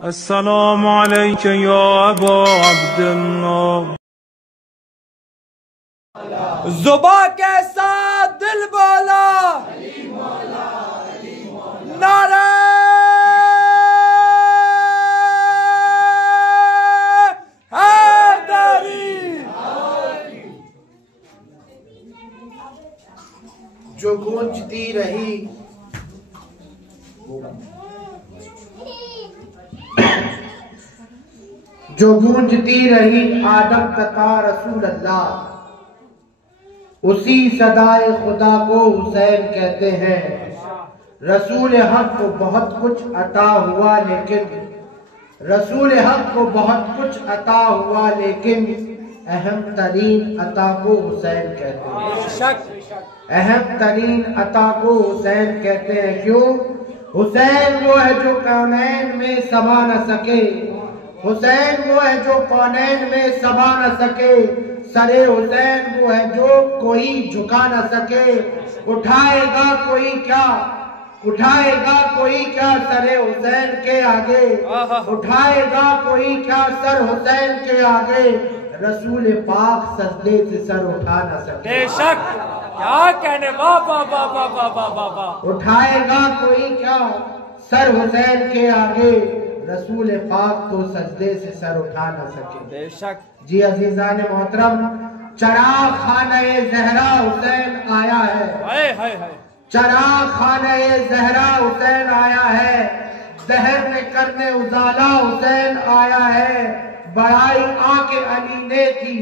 अस्सलामु अलैका या अबा अब्दुल्लाह। जुबा के साथ दिल बोला, नारे हैदरी। जो गूंजती रही आदम तथा रसूल अल्लाह, उसी सदाए खुदा को हुसैन कहते हैं। रसूल हक को बहुत कुछ अता हुआ लेकिन अहम तरीन अता को हुसैन कहते हैं। अहम तरीन अता को हुसैन कहते हैं। क्यों? हुसैन वो है जो कौनैन में समा न सके, हुसैन वो है जो कौनैन में समा न सके। सरे हुसैन वो है जो कोई झुका न सके। उठाएगा कोई क्या सरे हुसैन के आगे, उठाएगा कोई क्या सर हुसैन के आगे। रसूल पाक सजदे से सर उठा न सके। बेशक, क्या कहने, वाह वाह वाह वाह वाह वाह वाह। उठाएगा कोई क्या सर हुसैन के आगे, रसूल पाक तो सजदे से सर उठा न सके। बेशक जी अजीजान मोहतरम, चराग खाने ज़हरा हुसैन आया है। चराग खाने ज़हरा हुसैन आया है। दहर में करने उजाला हुसैन आया है। बड़ाई आके अली ने की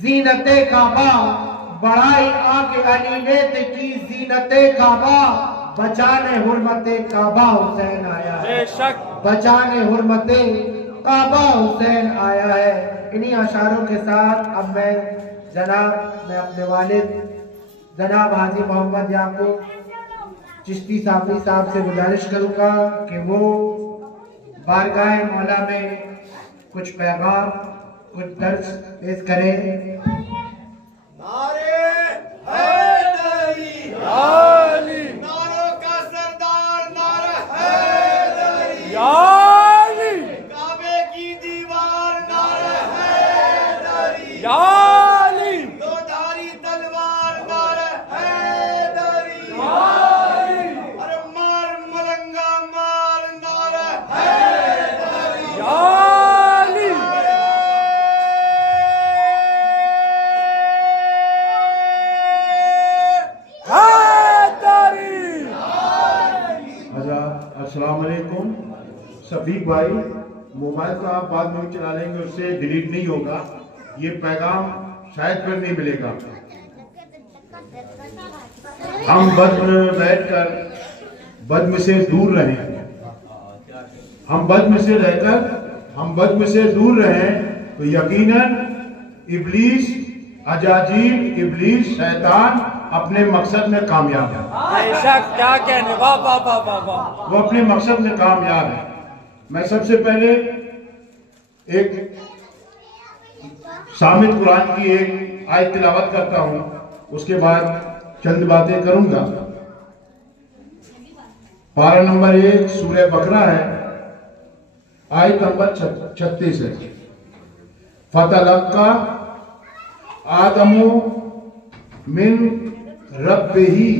जीनते काबा, बड़ाई आके अली ने की जीनते काबा। बचाने हुर्मते काबा हुसैन आया है। बचाने हुर्मते काबा हुसैन आया है। इन्हीं अशारों के साथ अब मैं अपने वालिद जनाब हाजी मोहम्मद याकूब चिश्ती साफी साहब से गुजारिश करूंगा कि वो बारगाह मौला में कुछ पैगाम, कुछ दर्स पेश करें। नारे हैदरी, नारों का सरदार नारा हैदरी, काबे की दीवार नारा हैदरी, दोधारी तलवार नारा हैदरी, अरे मार मलंगा मार नारा हैदरी। अस्सलाम वालेकुम सफीक भाई, मोबाइल तो आप बाद में चला लेंगे, उससे डिलीट नहीं होगा। ये पैगाम शायद फिर नहीं मिलेगा। हम बद्म में बैठकर बद्म से दूर रहें, हम बद्म से दूर रहें तो यकीनन इब्लीस, अजाजील, इब्लीस, शैतान अपने मकसद में कामयाब है। क्या कहने, वाह वाह वाह वाह वाह। वो अपने मकसद में कामयाब है। मैं सबसे पहले एक शामिल कुरान की एक आयत तिलावत करता हूं, उसके बाद चंद बातें करूंगा। पारा नंबर 1 सूरह बकरा है, आयत नंबर 36 है। फतलक्का आदमु मिन रब्बिही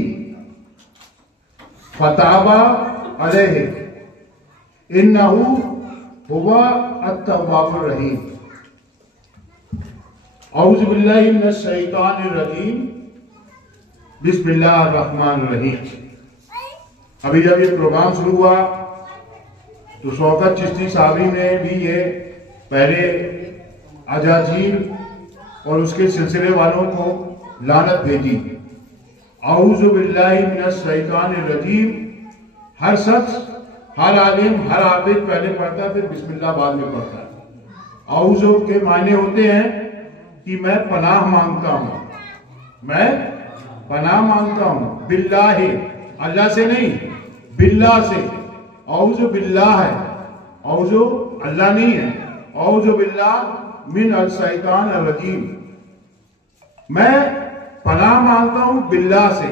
फताबा अलैहि इन्नहु हुवा अत-तव्वाबुर रहीम। औज़ु बिल्लाहि मिनश शैतानिर रजीम, बिस्मिल्लाहिर रहमानिर रहीम। अभी जब ये प्रोग्राम शुरू हुआ तो शौकत चिश्ती साहबी ने भी ये पहले अजाजील और उसके सिलसिले वालों को लानत भेजी। औज़ु बिल्लाहि मिनश शैतानिर रजीम। हर शख्स, हर आलिम, हर आबिद पहले पढ़ता है, फिर बिस्मिल्लाह बाद में पढ़ता है। औज़ु के मायने होते हैं कि मैं पनाह मांगता हूं, मैं पनाह मांगता हूं। बिल्लाहि, अल्लाह से नहीं, बिल्लाह से। औज़ु बिल्लाह है, औज़ु अल्लाह नहीं है। औज़ु बिल्लाह मिन अल शैतान रजीम। मैं पनाह मांगता हूं बिल्लाह से,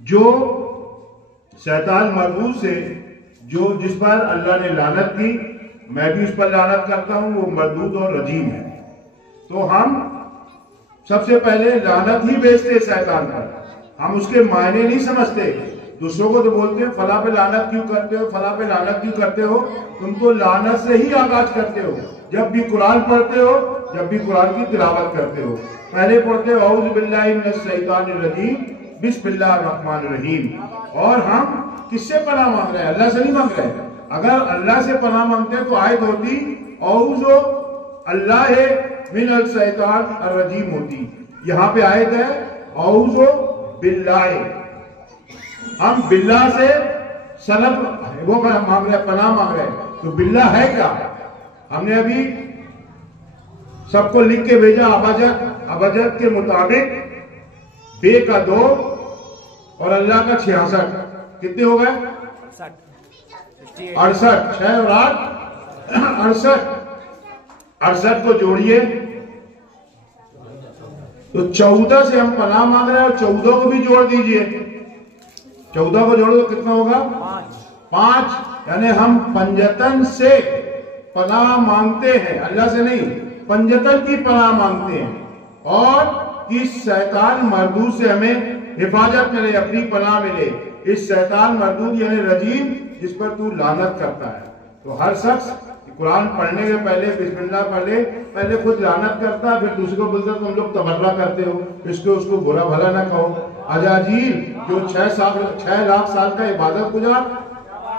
जो शैतान मरबूत से, जो जिस पर अल्लाह ने लानत की मैं भी उस पर लानत करता हूं, वो मरदूद और रजीम है। तो हम सबसे पहले लानत ही बेचते शैतान पर, हम उसके मायने नहीं समझते। दूसरों को तो बोलते हैं फला पे लानत क्यों करते हो, फला पे लानत क्यों करते हो, तुम तो लानत से ही आगाज करते हो। जब भी कुरान पढ़ते हो, जब भी कुरान की तिलावत करते हो, पहले पढ़ते हो औज़ु बिल्लाहि मिनश शैतानिर रजीम बिस्मिल्लाहिर रहमानिर रहीम। और हम किससे पनाह मांग रहे हैं? अल्लाह से नहीं मांग रहे हैं। अगर अल्लाह से पनाह मांगते तो आयत होती औज़ु अल्लाह मिनल शैतान अर्रजीम होती। यहाँ पे आयत है औज़ु बिल्लाहि, हम बिल्लाह से सनद वो मांग रहे, पनाह मांग रहे हैं। तो बिल्लाह है क्या? हमने अभी सबको लिख के भेजा अबजद के मुताबिक बे का 2 और अल्लाह का 66, कितने हो गए? 68, 6 और 8 68 को जोड़िए तो 14 से हम पनाह मांग रहे हैं और 14 को भी जोड़ दीजिए। 14 को जोड़ो तो कितना होगा? 5। यानी हम पंजतन से पनाह मांगते हैं, अल्लाह से नहीं, पंजतन की पनाह मांगते हैं। और इस शैतान मरदूद से हमें हिफाजत मिले, अपनी पनाह मिले। इस शैतान मरदूद यानी रजीम जिस पर तू लानत करता है। तो हर शख्स कुरान पढ़ने के पहले बिस्मिल्लाह पहले खुद लानत करता है, फिर दूसरे को बोलता तुम लोग तबर्रा करते हो, इसको उसको बुरा भला ना कहो। अजाजील जो 6 लाख साल का इबादत गुजार,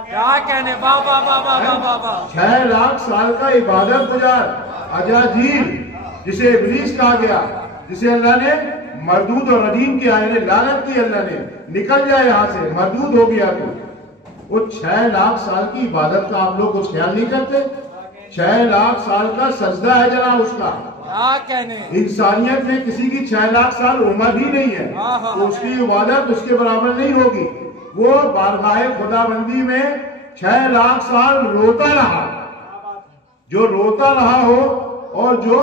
क्या कहने, बाबा बाबा बाबा 6 लाख साल का इबादत गुजार अजाजील, जिसे इब्लीस कहा गया, जिसे अल्लाह ने मरदूद और रजीम किया, लानत की अल्लाह ने, निकल जाए यहाँ से, मरदूद हो गया। तो वो 6 लाख साल की इबादत का आप लोग कुछ ख्याल नहीं करते? 6 लाख साल का सजदा है जरा उसका। क्या कहने, इंसानियत में किसी की 6 लाख साल उम्र ही नहीं है, तो उसकी इबादत उसके बराबर नहीं होगी। वो बारगाह खुदाबंदी में 6 लाख साल रोता रहा, जो रोता रहा हो और जो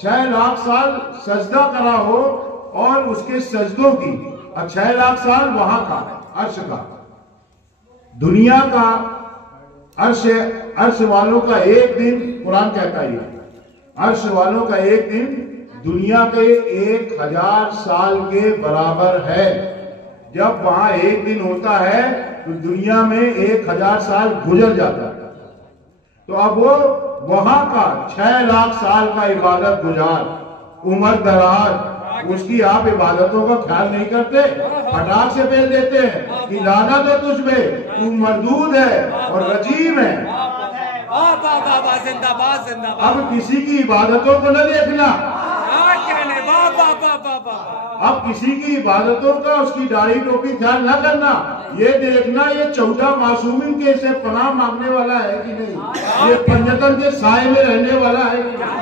6 लाख साल सजदा करा हो और उसके सजदों की, और 6 लाख साल वहां का अर्श का, दुनिया का अर्श वालों का एक दिन, कुरान कहता है अर्श वालों का एक दिन दुनिया के 1000 साल के बराबर है। जब वहां एक दिन होता है तो दुनिया में 1000 साल गुजर जाता है। तो अब वो वहां का 6 लाख साल का इबादत गुजार, उम्र दराज, उसकी आप इबादतों का ख्याल नहीं करते, फटाक से फेल देते हैं कि लानत है तुझ में, तू मरदूद है और रजीम है। जिंदाबाद जिंदाबाद। अब किसी की इबादतों को न देखना, अब किसी की इबादतों का, उसकी दाढ़ी टोपी ख्याल न करना, ये देखना ये 14 मासूमिन के से पनाह मांगने वाला है कि नहीं, ये पंजतन के साए में रहने वाला है कि नहीं।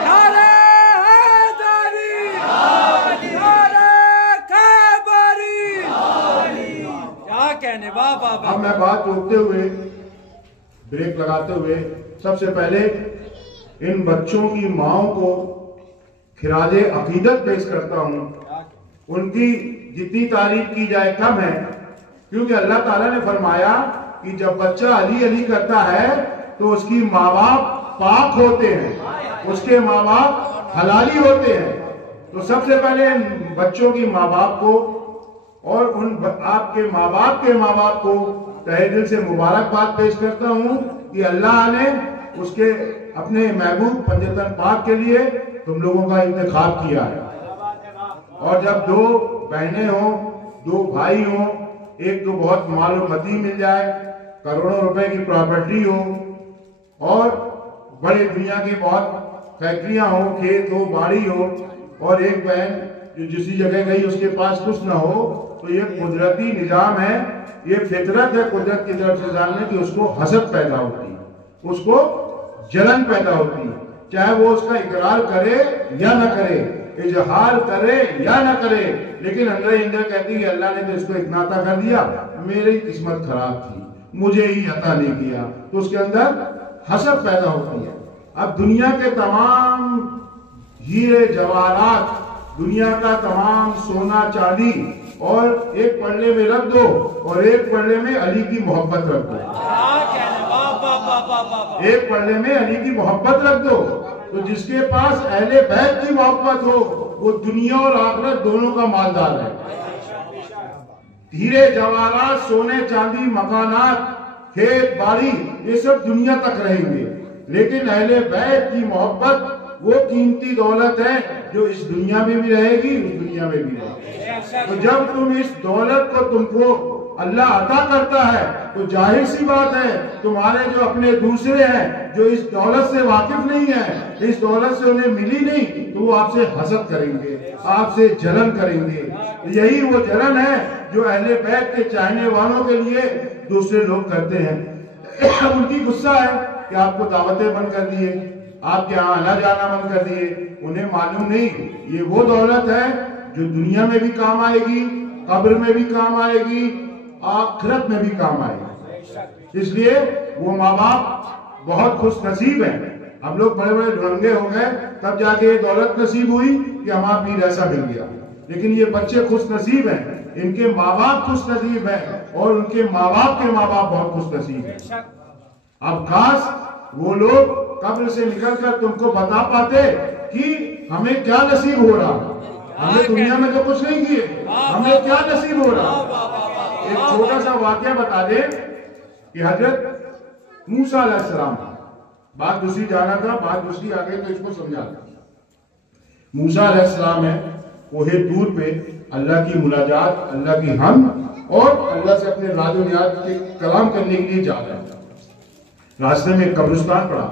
कहने बाबा। अब मैं बात रोकते हुए, ब्रेक लगाते हुए, सबसे पहले इन बच्चों की माओं को खिराजे अकीदत पेश करता हूं। उनकी जितनी तारीफ की जाए कम है, क्योंकि अल्लाह ताला ने फरमाया कि जब बच्चा अली अली करता है तो उसकी माँ बाप पाक होते हैं, उसके माँ बाप हलाली होते हैं। तो सबसे पहले बच्चों की माँ बाप को और उन आपके माँ बाप के माँ बाप को तहे दिल से मुबारकबाद पेश करता हूँ कि अल्लाह ने उसके अपने महबूब पंजतन पाक के लिए तुम लोगों का इंतखाब किया है। और जब 2 बहनें हो, 2 भाई हो, एक तो बहुत मालूमती मिल जाए, करोड़ों रुपए की प्रॉपर्टी हो और बड़े दुनिया की बहुत फैक्ट्रियां हो, खेत हो, बाड़ी हो, और एक बहन जो जिस जगह गई उसके पास कुछ ना हो, तो ये कुदरती निजाम है, ये फितरत है कुदरत की तरफ से जानने की। उसको हसद पैदा होती है, उसको जलन पैदा होती है, चाहे वो उसका इकरार करे या न करे, इजहार करे या न करे, लेकिन अंदर कहती है अल्लाह ने तो इसको इकनाता कर दिया, मेरी किस्मत खराब थी, मुझे ही अता नहीं किया, तो उसके अंदर हसद पैदा होती है। अब दुनिया के तमाम हीरे जवाहरात, दुनिया का तमाम सोना चांदी और एक पल्ले में रख दो और एक पल्ले में अली की मोहब्बत रख दो, एक पल्ले में अली की मोहब्बत रख दो, तो जिसके पास अहले बैत की मोहब्बत हो वो दुनिया और आखिरत दोनों का मालदार है। हीरे जवाहरात, सोने चांदी, मकानात, खेत बाड़ी, ये सब दुनिया तक रहेंगे, लेकिन अहले बैत की मोहब्बत वो कीमती दौलत है जो इस दुनिया में भी रहेगी, उस दुनिया में भी रहेगी। तो जब तुम इस दौलत को तुमको अल्लाह अता करता है तो जाहिर सी बात है तुम्हारे जो अपने दूसरे हैं जो इस दौलत से वाकिफ नहीं है, इस दौलत से उन्हें मिली नहीं, तो वो आपसे हसद करेंगे, आपसे जलन करेंगे। यही वो जलन है जो अहले बैत के चाहने वालों के लिए दूसरे लोग करते हैं। उनकी गुस्सा है कि आपको दावतें बंद कर दिए, आपके यहाँ आना जाना बंद कर दिए। उन्हें मालूम नहीं ये वो दौलत है जो दुनिया में भी काम आएगी, कब्र में भी काम आएगी, आखिरत में भी काम आएगी। इसलिए वो माँ बाप बहुत खुश नसीब हैं। हम लोग बड़े बड़े ढंगे हो गए तब जाके ये दौलत नसीब हुई कि हमारा पीर ऐसा मिल गया, लेकिन ये बच्चे खुश नसीब हैं, इनके माँ बाप खुश नसीब हैं और उनके माँ बाप के माँ बाप बहुत खुश नसीब हैं। अब खास वो लोग कब्र से निकलकर तुमको बता पाते कि हमें क्या नसीब हो रहा, हमने दुनिया में तो कुछ नहीं किए, हमें क्या नसीब हो रहा। एक छोटा सा वाक्य बता दे कि हजरत मूसा अलैहिस्सलाम, बात दूसरी जाना था, बात दूसरी आ गई तो इसको समझा। मूसा अलैहिस्सलाम है कोहे तूर पे अल्लाह की मुलाकात, अल्लाह की हम और अल्लाह से अपने राजो नियाज के कलाम करने के लिए जा रहे हैं। रास्ते में कब्रिस्तान पड़ा,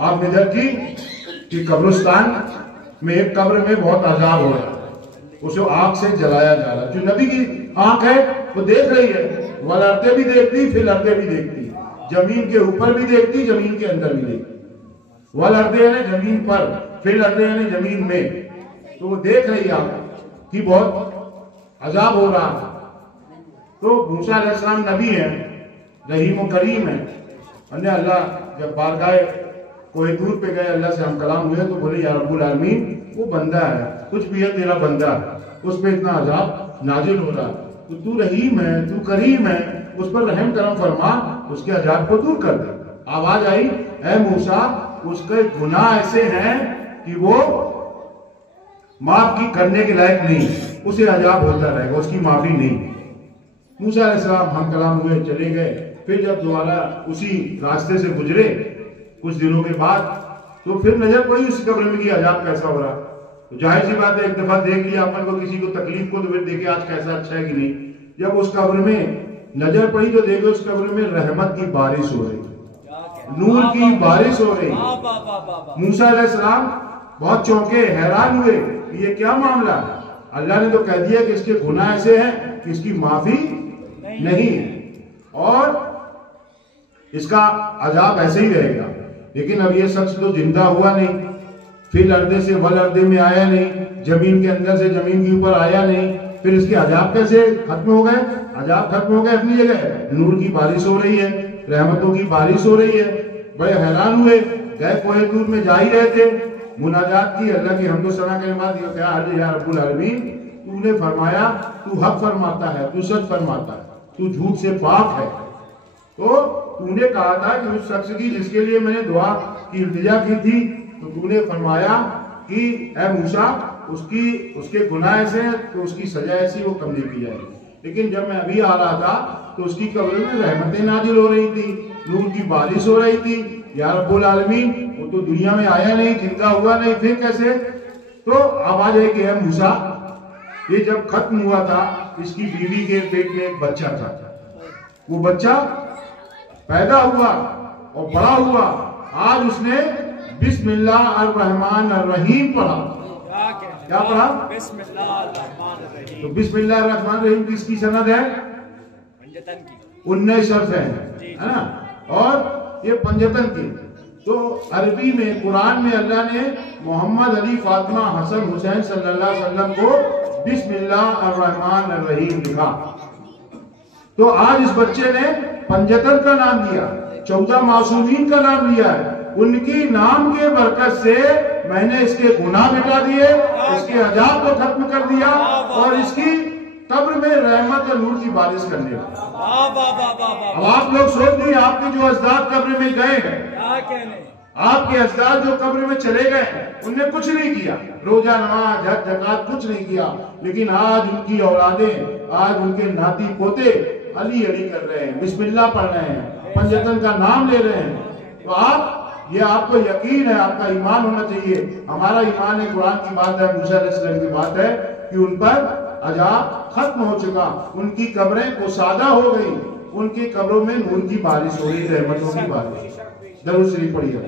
आपने इधर की कि कब्रिस्तान में एक कब्र में बहुत अजाब हो रहा है, उसे आग से जलाया जा रहा है। जो नबी की आंख है वो देख रही है, वल अर्दे भी देखती, फिर अर्दे भी देखती, जमीन के ऊपर भी देखती, जमीन के अंदर भी देखती। वल अर्दे यानी जमीन पर, फिर अर्दे यानी जमीन में। तो वो देख रही है कि बहुत अजाब हो रहा है। तो मूसा अलैहिस्सलाम नबी है, रहीम और करीम है। अल्लाह जब बारगाह कोई दूर पे गए, अल्लाह से हम कलाम हुए तो बोले या रब्बुल आलमीन वो बंदा है, कुछ भी है तेरा बंदा, उस पर इतना अजाब नाजिल हो रहा, तो तू रहीम है, तू करीम है, उस पर रहम करम फरमा, उसके अजाब को दूर कर दे। आवाज आई ऐ मूसा उसके गुनाह ऐसे हैं कि वो माफ की करने के लायक नहीं, उसे अजाब होता रहेगा, उसकी माफी नहीं। मूसा अलैहिस्सलाम हम कलाम हुए चले गए। फिर जब दोबारा उसी रास्ते से गुजरे कुछ दिनों के बाद तो फिर नजर पड़ी उस कब्र में कि अजाब कैसा हो रहा। तो जाहिर सी बात है एक दफा देख लिया अपन को किसी को तकलीफ को तो फिर देखे आज कैसा अच्छा है कि नहीं। जब उस कब्र में नजर पड़ी तो देखे उस कब्र में रहमत की बारिश हो रही, नूर की बारिश हो रही। मूसा अलैहिस्सलाम बहुत चौंके, हैरान हुए कि ये क्या मामला। अल्लाह ने तो कह दिया कि इसके गुनाह ऐसे हैं कि इसकी माफी नहीं है और इसका अजाब ऐसे ही रहेगा। लेकिन अब ये शख्स तो जिंदा हुआ नहीं, फिर अर्दे से वल अर्दे में आया नहीं, जमीन के अंदर से जमीन के ऊपर आया नहीं, फिर इसके अजाब कैसे खत्म हो गए। अजाब खत्म हो गए अपनी जगह, नूर की बारिश हो रही है, रहमतों की बारिश हो रही है। बड़े हैरान हुए, गए कोहे तूर में जा ही रहे थे, मुनाजात की, अल्लाह की हमदो सना के बाद ये क्या या रब्बुल आलमीन तूने फरमाया तू हक फरमाता है, तू सच फरमाता है, तू झूठ से पाक है। तो तूने कहा था कि उस शख्स की जिसके लिए मैंने दुआ की इल्तिजा की थी, तो तूने फरमाया कि ऐ मूसा उसके गुनाह ऐसे हैं तो उसकी सजा ऐसी वो कम नहीं की जाएगी। लेकिन जब मैं अभी आ रहा था तो उसकी कब्र में रहमतें नाजिल हो रही थी, नूर की बारिश हो रही थी। या रब्बुल आलमीन वो तो दुनिया में आया नहीं, जिंदा हुआ नहीं, फिर कैसे। तो आवाज है कि है मूसा ये जब खत्म हुआ था इसकी बीवी के पेट में एक बच्चा था, वो बच्चा पैदा हुआ और बड़ा हुआ, आज उसने बिस्मिल्लाह अर्रहमान अर्रहीम पढ़ा। क्या पढ़ा? तो बिस्मिल्लाह अर्रहमान अर्रहीम किसकी सनद है? 19 शर्फ है ना, और ये पंजतन की। तो अरबी में कुरान में अल्लाह ने मोहम्मद अली फातिमा हसन हुसैन सल्लल्लाहु अलैहि वसल्लम को बिस्मिल्लाह अर्रहमान अर्रहीम लिखा। तो आज इस बच्चे ने पंजतन का नाम लिया, 14 मासूमीन का नाम लिया है। उनकी नाम के बरकत से मैंने इसके गुनाह मिटा दिए, इसके अजाब को खत्म कर दिया और इसकी कब्र में रहमत और नूर की बारिश करने वाला। अब आप लोग सोच लीजिए, आपके जो अजदाद कब्र में गए हैं, आपके अजदाद जो कब्र में चले गए उनने कुछ नहीं किया, रोजा नमाज हज ज़कात कुछ नहीं किया, लेकिन आज उनकी औलादें, आज उनके नाती पोते अली अली कर रहे हैं, बिस्मिल्लाह पढ़ रहे हैं, पंजतन का नाम ले रहे हैं। तो आप, ये आपको यकीन है, आपका ईमान होना चाहिए। हमारा ईमान है, कुरान की बात है, मूसा अलैहिस्सलाम की बात है कि उन पर अजाब खत्म हो चुका, उनकी कब्रें कुसादा हो गई, उनकी कब्रों में नूर की बारिश हो गई, रहमतों की बारिश। दरूद शरीफ पढ़िए।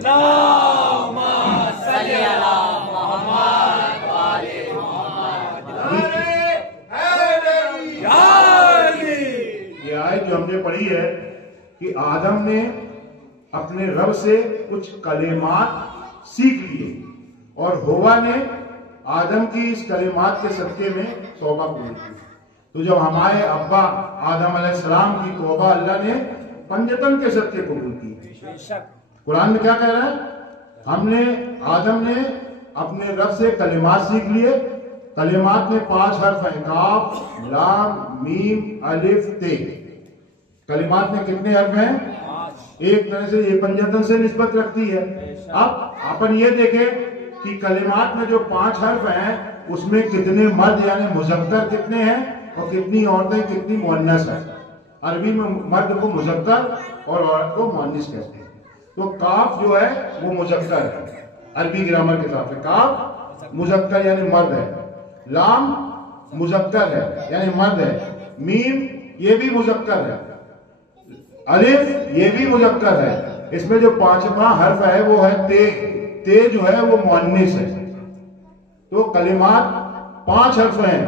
ये आयत जो हमने पढ़ी है कि आदम ने अपने रब से कुछ कलेमात सीख लिए और हवा ने आदम की इस कलेमात के सदके में तौबा कबूल की। तो जब हमारे अब्बा आदम अलैहिस्सलाम की तौबा अल्लाह ने पंजतन के सदके कबूल की। कुरान में क्या कह रहा है? हमने, आदम ने अपने रब से कलेमात सीख लिए। कलेमात में 5 हर्फ हैं, काफ, लाम, मीम, अलिफ, ते। कलेमात में कितने हर्फ हैं? एक तरह से ये पंजतन से निस्बत रखती है। अब अपन ये देखें कि कलेमात में जो 5 हर्फ हैं उसमें कितने मर्द यानी मुज़क्कर कितने हैं और कितनी औरतें, कितनी मुअन्नस है। अरबी में मर्द को मुज़क्कर और औरत को मुअन्नस कहते हैं। तो काफ जो है वो मुज़क्कर है, अरबी ग्रामर के हिसाब से काफ मुज़क्कर यानी मर्द है, लाम मुज़क्कर है यानी मर्द है, मीम ये भी मुज़क्कर है, अलिफ ये भी मुज़क्कर है। इसमें जो 5वां हर्फ है वो है ते। ते जो है वो मुअन्निस है। तो कलिमात 5 हर्फ हैं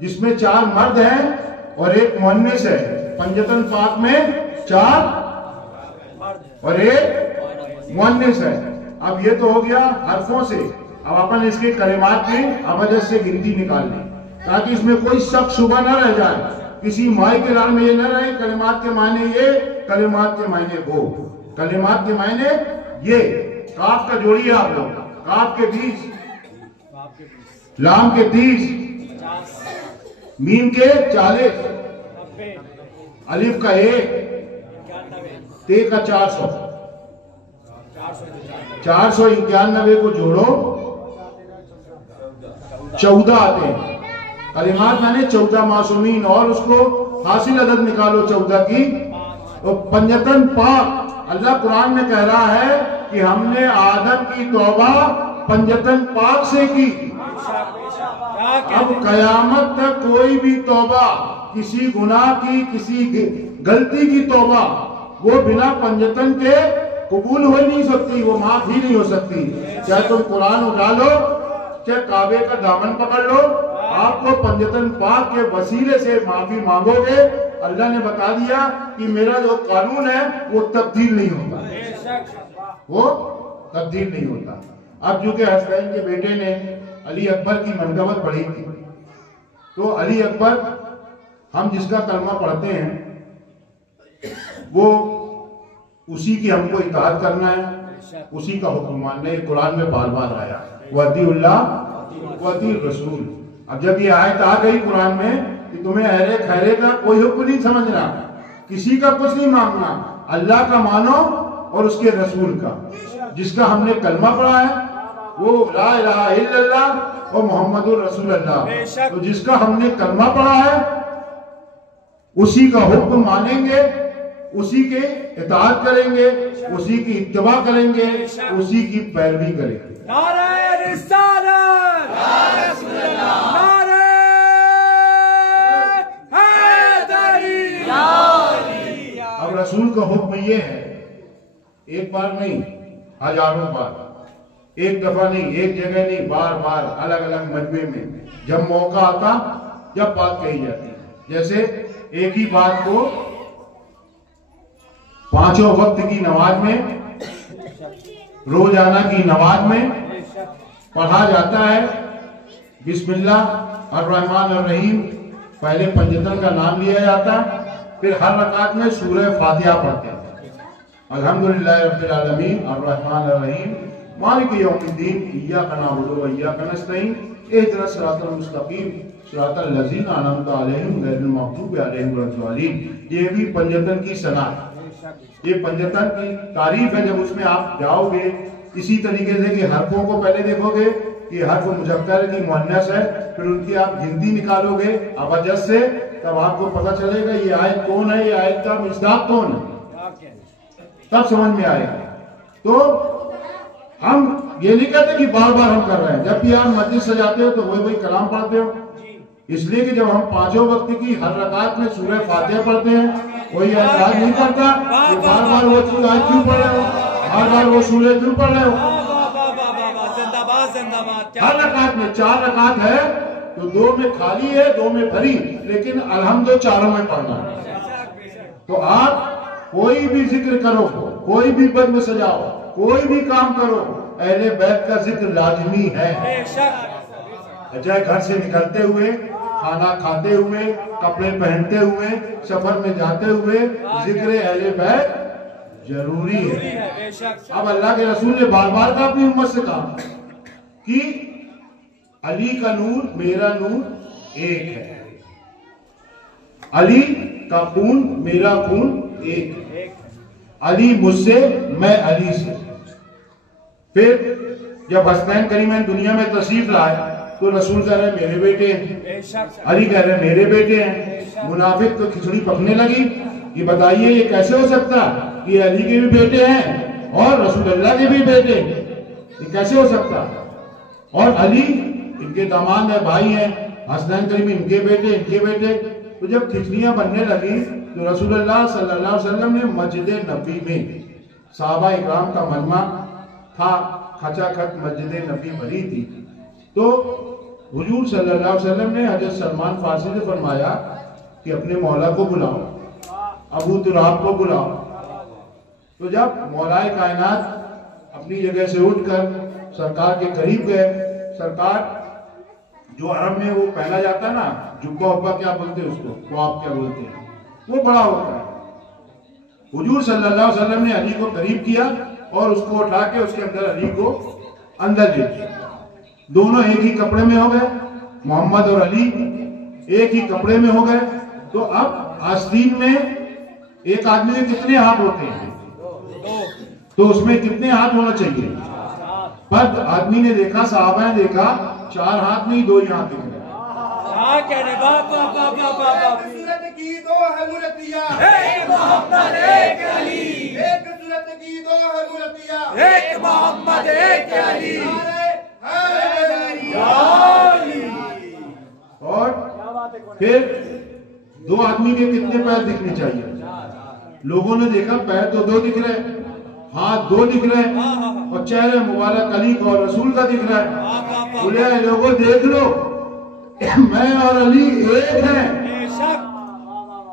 जिसमें 4 मर्द हैं और 1 मुअन्निस है। पंजतन पाक में 4 और 1 मुअन्निस है। अब ये तो हो गया हर्फों से। अब अपन इसके कलिमात की अबजद से गिनती निकाल लें ताकि इसमें कोई शक शुबा न रह जाए, किसी माई के लाल में ये न रहे कलिमात के मायने ये, कलिमात के मायने वो। कलिमात के मायने ये, काफ का जोड़िए आप लोग, काफ के 20, लाम के 30, मीम के 40, अलिफ का 1, ते का 400, 491 को जोड़ो 14 आते हैं। कलिमात माने 14 मासूमीन और उसको हासिल अदद निकालो 14 की। तो पंजतन पाक, अल्लाह कुरान में कह रहा है कि हमने आदम की तौबा पंजतन पाक से की। अब कयामत तक कोई भी तौबा, किसी गुनाह की, किसी गलती की तौबा वो बिना पंजतन के कबूल हो नहीं सकती, वो माफ ही नहीं हो सकती। चाहे तुम कुरान उठा लो, चाहे काबे का दामन पकड़ लो, आपको पंजतन पाक के वसीले से माफी मांगोगे। अल्लाह ने बता दिया कि मेरा जो कानून है वो तब्दील नहीं होता, वो तब्दील नहीं होता। अब चूंकि हसनैन के बेटे ने अली अकबर की मनकबत पढ़ी थी, तो अली अकबर, हम जिसका कलमा पढ़ते हैं वो उसी की हमको इताअत करना है, उसी का हुक्म मानना है। कुरान में बार बार आया वअतीउल्लाह वअतीउर रसूल। अब जब ये आयत आ गई कुरान में कि तुम्हें अहले खैरे का कोई हुक्म नहीं समझना, किसी का कुछ नहीं मांगना, अल्लाह का मानो और उसके रसूल का। जिसका हमने कलमा पढ़ा है वो ला इलाहा इल्लल्लाह और मोहम्मदुर रसूलुल्लाह। तो जिसका हमने कलमा पढ़ा है उसी का हुक्म मानेंगे, उसी के इताअत करेंगे, उसी की इत्तबा करेंगे, उसी की पैरवी करेंगे। नारे रिसालत, नारे रसूलुल्लाह, नारे हैदरी। अब रसूल का हुक्म ये है, एक बार नहीं हजारों बार, एक दफा नहीं, एक जगह नहीं, बार बार अलग अलग मजमे में जब मौका आता, जब बात कही जाती है। जैसे एक ही बात को 5 वक्त की नमाज में, रोजाना की नमाज में पढ़ा जाता है। बिस्मिल्लाह अर्रहमान अर्रहीम, पहले पंजतन का नाम लिया जाता है, फिर हर रकात में सूरह फातिहा पढ़ते हैं। अल्हम्दुलिल्लाह रब्बिल आलमीन अर्रहमान अर्रहीम मालिक यौमिद्दीन इय्याका नअबुदु व इय्याका नस्तईन इहदिनस सिरातल मुस्तकीम सिरातल लज़ीना अनअमता अलैहिम गैरिल मग़दूबि अलैहिम वलद्दालिन। ये भी पंजतन की सना, ये पंजतन की तारीफ है। जब उसमें आप जाओगे इसी तरीके से कि हरफों को पहले देखोगे कि हर्फ मुज़क्कर की मुअन्नस है, फिर उनकी आप गिनती निकालोगे अबजद से, तब आपको पता चलेगा ये आयत कौन है, ये आयत का मिस्दाक कौन है, तब समझ में आएगा। तो हम ये नहीं कहते कि बार बार हम कर रहे हैं। जब भी आप मस्जिद सजाते हो तो वही कलाम पढ़ते हो, इसलिए कि जब हम पांचों वक्त की हर रकात में सूरह फातिहा पढ़ते हैं, कोई ऐतराज नहीं करता कि बार बार वो चीज आज क्यों पढ़ रहे हो, बार बार वो सूरह क्यों पढ़ रहे हो। हर रकात में 4 रकात है तो 2 में खाली है, 2 में भरी, लेकिन अल्हम्दुलिल्लाह चारों में पढ़ना है। तो आप कोई भी जिक्र करो, कोई भी बद में सजाओ, कोई भी काम करो, अहले बैत का जिक्र लाजमी है। चाहे घर से निकलते हुए, खाना खाते हुए, कपड़े पहनते हुए, सफर में जाते हुए जिक्र अहले बैत जरूरी है। अब अल्लाह के रसूल ने बार बार का अपनी उम्मत से कहा कि अली का नूर मेरा नूर एक है, अली का खून मेरा खून एक है, अली मुझसे मैं अली से। फिर जब हसनैन करीमैन दुनिया में तशरीफ लाए तो रसूल कह रहे मेरे बेटे हैं, अली कह रहे मेरे बेटे हैं। मुनाफिक तो खिचड़ी पकने लगी कि बताइए ये कैसे हो सकता कि अली के भी बेटे हैं और रसूलुल्लाह के भी बेटे, ये कैसे हो सकता। और अली इनके दामाद है, भाई हैं, हसनैन करीम इनके बेटे, इनके बेटे। तो जब खिचड़ियां बनने लगी तो रसूलुल्लाह सल्लल्लाहु अलैहि वसल्लम ने मस्जिद नबी में, सहाबा इकराम का मजमा था, खचाखच मस्जिद नबी भरी थी, तो हुजूर सल्लल्लाहु अलैहि वसल्लम ने हजरत सलमान फारसी से फरमाया कि अपने मौला को बुलाओ, अबू तुराब को बुलाओ। तो जब मौलाए कायनात अपनी जगह से उठकर सरकार के करीब गए, सरकार जो अरब में वो पहना जाता है ना, जुब्बा उब्बा क्या बोलते हैं उसको, वो आप क्या बोलते हैं, वो बड़ा होता है। हुजूर सल्लल्लाहु अलैहि वसल्लम ने अली को करीब किया और उसको उठा के उसके अंदर अली को अंदर ले दिया। दोनों एक ही कपड़े में हो गए, मोहम्मद और अली एक ही कपड़े में हो गए। तो अब आस्तीन में एक आदमी के कितने हाथ होते हैं, तो उसमें कितने हाथ होना चाहिए। पर आदमी ने देखा, साहबा ने देखा 4 हाथ नहीं 2 ही हाथ दिख रहे। सूरत की 2 है मूर्तियां, एक मोहम्मद एक अली, एक सूरत की 2 है मूर्तियां, एक मोहम्मद एक अली। और फिर 2 आदमी के कितने पैर दिखने चाहिए। लोगों ने देखा पैर तो 2 दिख रहे, हाथ 2 दिख रहे और चेहरे मुबारक अली का और रसूल का दिख रहा है। बोले लोगों देख लो, मैं और अली एक हैं,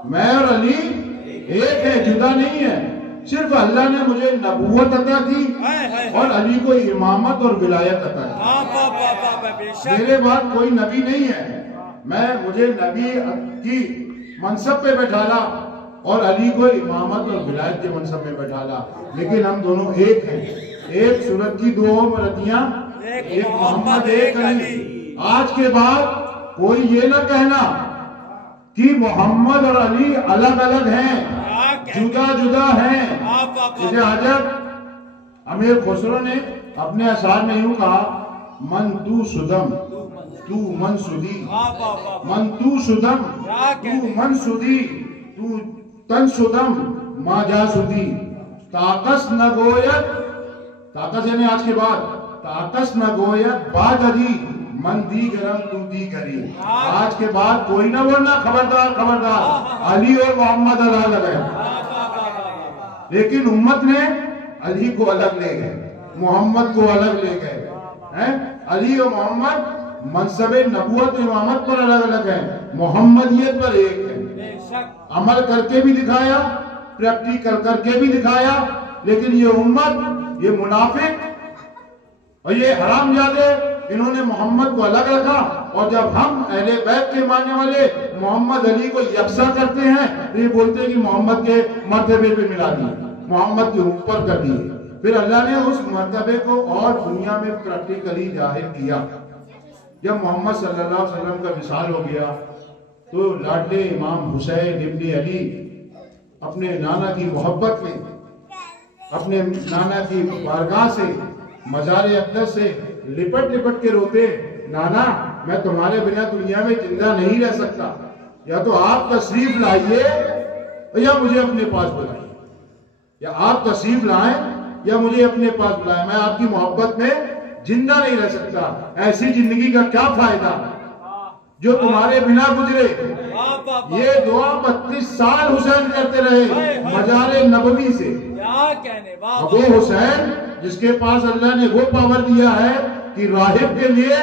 मैं और अली एक है, जुदा नहीं है। सिर्फ अल्लाह ने मुझे नबूवत अता की और अली को इमामत और विलायत अता की। मेरे बाद कोई नबी नहीं है, मुझे नबी की मनसब पे बैठाला और अली को इमामत और विलायत के मनसब में बैठाला। लेकिन हम दोनों एक हैं, एक सूरत की 2 मूर्तियां, एक मोहम्मद एक अली। आज के बाद कोई ये ना कहना कि मोहम्मद और अली अलग अलग हैं, जुदा जुदा हैं। जैसे हजरत अमीर खुसरो ने अपने अशार में यूं कहा, मन तू सुदम तू मन सुदी, मन तू सुदम तू मन सुदी, तू तन सुदम माजा सुदी, ताकस न गोयत, ताकस यानी आज के बाद, ताकस न गोयत बाद अली मन दी गरम तू दी करी। आज के बाद कोई ना बोलना खबरदार खबरदार, अली और मोहम्मद अलग है। लेकिन उम्मत ने अली को अलग ले गए, मोहम्मद को अलग ले गए हैं। अली और मोहम्मद मनसबे नबूवत इमामत पर अलग अलग है, मोहम्मदियत पर एक है। अमल करके भी दिखाया, प्रैक्टिकल करके भी दिखाया। लेकिन ये उम्मत, ये मुनाफिक और ये हरामजादे, इन्होंने मोहम्मद को अलग रखा। और जब हम अहले बैत के मानने वाले मोहम्मद अली को यकसा करते हैं तो ये बोलते हैं कि मोहम्मद के मर्तबे पे मिला दिए, मोहम्मद के ऊपर कर दिए। फिर अल्लाह ने उस मर्तबे को और दुनिया में प्रैक्टिकली जाहिर किया। जब मोहम्मद सल्लल्लाहु अलैहि वसल्लम का विसाल हो गया तो लाडले इमाम हुसैन इब्ने अली अपने नाना की मोहब्बत में, अपने नाना की बारगाह से, मज़ार अक़दस से लिपट लिपट के रोते, नाना मैं तुम्हारे बिना दुनिया में जिंदा नहीं रह सकता, या तो आप तशरीफ लाइए या मुझे अपने पास बुलाइए, या आप तशरीफ लाएं या मुझे अपने पास बुलाएं, मैं आपकी मोहब्बत में जिंदा नहीं रह सकता। ऐसी जिंदगी का क्या फायदा जो तुम्हारे बिना गुजरे। ये दुआ 32 साल हुसैन करते रहे मजार नबवी से। वो हुसैन जिसके पास अल्लाह ने वो पावर दिया है कि राहिब के लिए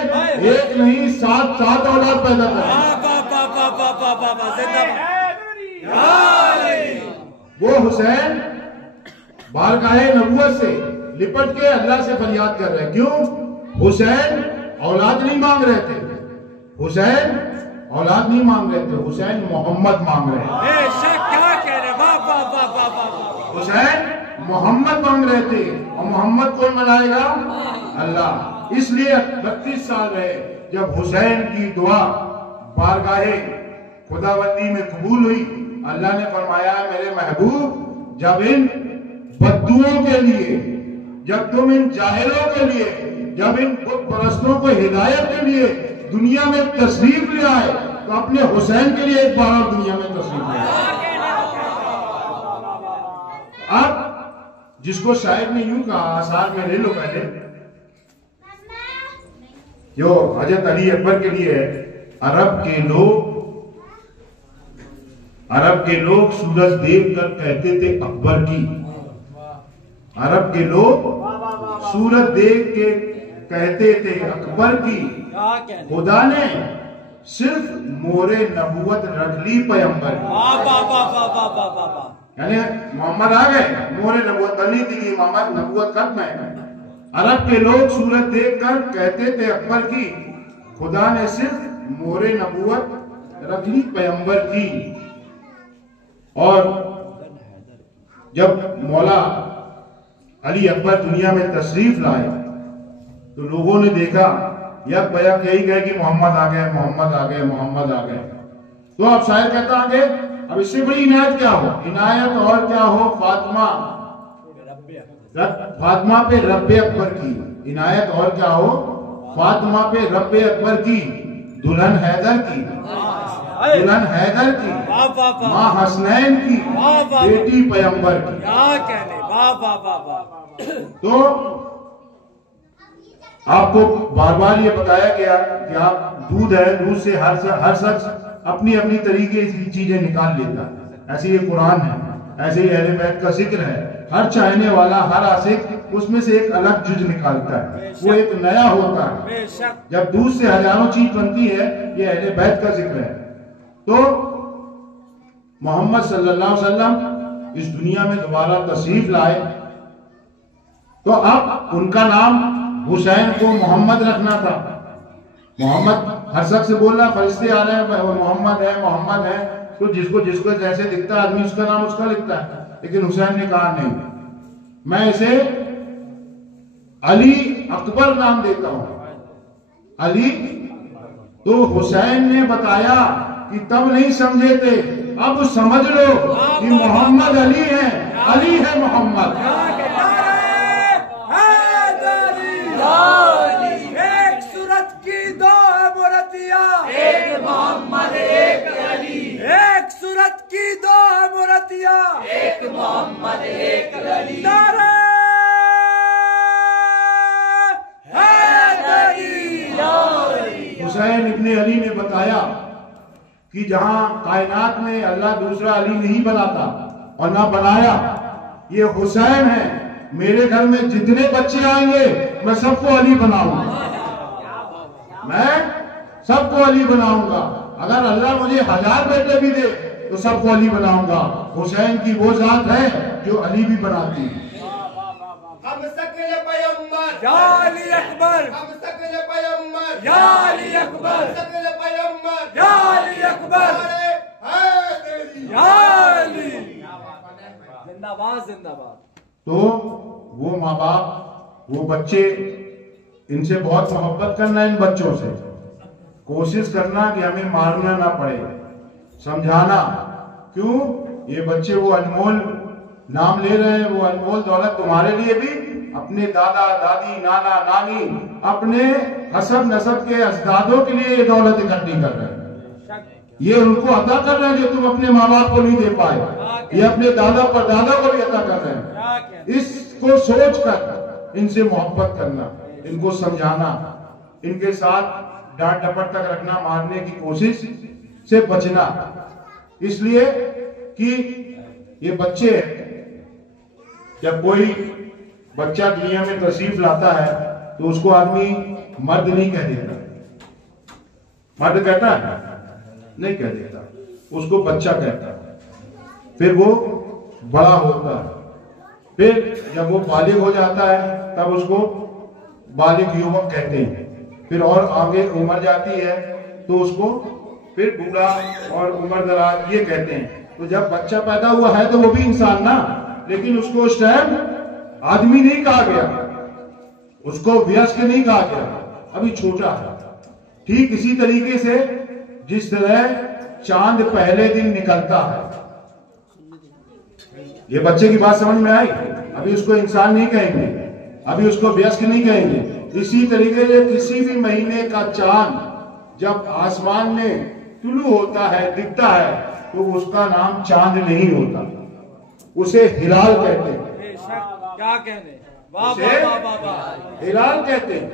एक नहीं 7 औलाद पैदा करे। वो हुसैन बारगाहे नबूवत से लिपट के अल्लाह से फरियाद कर रहे हैं। क्यों? हुसैन औलाद नहीं मांग रहे थे, हुसैन औलाद नहीं मांग रहे थे, हुसैन मोहम्मद मांग रहे थे। क्या कह रहे? हुसैन मोहम्मद मांग रहे थे, और मोहम्मद कौन मनाएगा? अल्लाह। इसलिए 32 साल रहे। जब हुसैन की दुआ बारगाहे खुदाबंदी में कबूल हुई, अल्लाह ने फरमाया मेरे महबूब, जब इन बद्दुओं के लिए, जब तुम इन जाहिलों के लिए, जब इन बुत परस्तों को हिदायत के लिए दुनिया में तशरीफ ले आए, तो अपने हुसैन के लिए एक बार और दुनिया में तशरीफ ले आए। अब जिसको शायद ने यूं कहा, आसार में ले लो पहले, जो हजरत अली अकबर के लिए है, अरब के लोग सूरज देख कर कहते थे अकबर की। अरब के लोग सूरज देख के कहते थे अकबर की। खुदा ने सिर्फ मोरे नबूवत रख ली पैगंबर की। यानी मोहम्मद आ गए, मोरे नबूवत बनी थी, मोहम्मद नबूवत खत्म है। अरब के लोग सूरज देखकर कहते थे अकबर की, खुदा ने सिर्फ मोरे नबूवत रख ली पैगंबर की। और जब मौला अली अकबर दुनिया में तशरीफ लाए तो लोगों ने देखा यक बयक यही कहे कि मोहम्मद आ गए, मोहम्मद आ गए, मोहम्मद आ गए। तो अब शायर कहता आगे, अब इससे बड़ी इनायत क्या हो? इनायत और क्या हो? फातिमा पे रब्बे अकबर की इनायत, और क्या हो? फातिमा पे रब्बे अकबर की, दुल्हन हैदर की, दुल्हन हैदर की, माँ हसनैन की, बेटी पैगंबर की। तो आपको बार बार ये बताया गया कि आप दूध है, दूध से हर शख्स अपनी अपनी तरीके से चीजें निकाल लेता है। ऐसे ये कुरान है, ऐसे ही अहले बैत का जिक्र है। हर चाहने वाला, हर आशिक उसमें से एक अलग जुज निकालता है, वो एक नया होता है। जब दूध से हजारों चीज बनती है, ये अहले बैत का जिक्र है। तो मोहम्मद सल्लल्लाहु अलैहि वसल्लम इस दुनिया में दोबारा तशरीफ लाए, तो अब उनका नाम हुसैन को मोहम्मद रखना था। मोहम्मद हर शख्स से बोल रहा, फरिश्ते आ रहे हैं, मोहम्मद है, मोहम्मद है, तो जिसको जिसको जैसे दिखता है आदमी उसका नाम उसका लिखता है। लेकिन हुसैन ने कहा नहीं, मैं इसे अली अकबर नाम देता हूं, अली। तो हुसैन ने बताया कि तब नहीं समझे थे, अब समझ लो कि मोहम्मद अली है, अली है मोहम्मद। एक सूरत की दो मूर्तियां, एक मोहम्मद एक अली। एक सूरत की दो मूर्तियां, एक मोहम्मद एक अली। हुसैन इब्ने अली ने बताया कि जहां कायनात में अल्लाह दूसरा अली नहीं बनाता और ना बनाया, ये हुसैन है। मेरे घर में जितने बच्चे आएंगे मैं सबको अली बनाऊंगा, मैं सबको अली बनाऊंगा। अगर अल्लाह मुझे 1000 बेटे भी दे तो सबको अली बनाऊंगा। हुसैन की वो जात है जो अली भी बनाती है। हम सकल पैगंबर या अली अकबर, हम सकल पैगंबर या अली अकबर, सकल पैगंबर या अली अकबर, हैदरी या अली। जिंदाबाद जिंदाबाद। तो वो माँ बाप, वो बच्चे, इनसे बहुत मोहब्बत करना, इन बच्चों से कोशिश करना कि हमें मारना ना पड़े, समझाना। क्यों? ये बच्चे वो अनमोल नाम ले रहे हैं, वो अनमोल दौलत तुम्हारे लिए भी, अपने दादा दादी, नाना नानी, अपने हसब नसब के अजदादों के लिए ये दौलत इकट्ठी कर रहे हैं। ये उनको अता कर रहे हैं जो तुम अपने माँ बाप को नहीं दे पाए, ये अपने दादा परदादा को भी अता कर रहे हैं। इसको सोचकर इनसे मोहब्बत करना, इनको समझाना, इनके साथ डांट डपट तक रखना, मारने की कोशिश से बचना। इसलिए कि ये बच्चे, जब कोई बच्चा दुनिया में तशरीफ लाता है तो उसको आदमी मर्द नहीं कह देता, मर्द कहता है नहीं कह देता, उसको बच्चा कहता है। फिर वो बड़ा होता है, फिर जब वो बालिग हो जाता है तब उसको बालिग युवक कहते हैं। फिर और आगे उम्र जाती है तो उसको फिर बूढ़ा और उम्र दराज ये कहते हैं। तो जब बच्चा पैदा हुआ है तो वो भी इंसान ना, लेकिन उसको उस टाइम आदमी नहीं कहा गया, उसको वयस्क नहीं कहा गया, अभी छोटा है। ठीक इसी तरीके से जिस तरह चांद पहले दिन निकलता है, ये बच्चे की बात समझ में आई? अभी उसको इंसान नहीं कहेंगे, अभी उसको वयस्क नहीं कहेंगे। इसी तरीके से किसी भी महीने का चांद जब आसमान में तुलू होता है, दिखता है, तो उसका नाम चांद नहीं होता, उसे हिलाल कहते हैं। क्या कहने, हिलाल कहते हैं।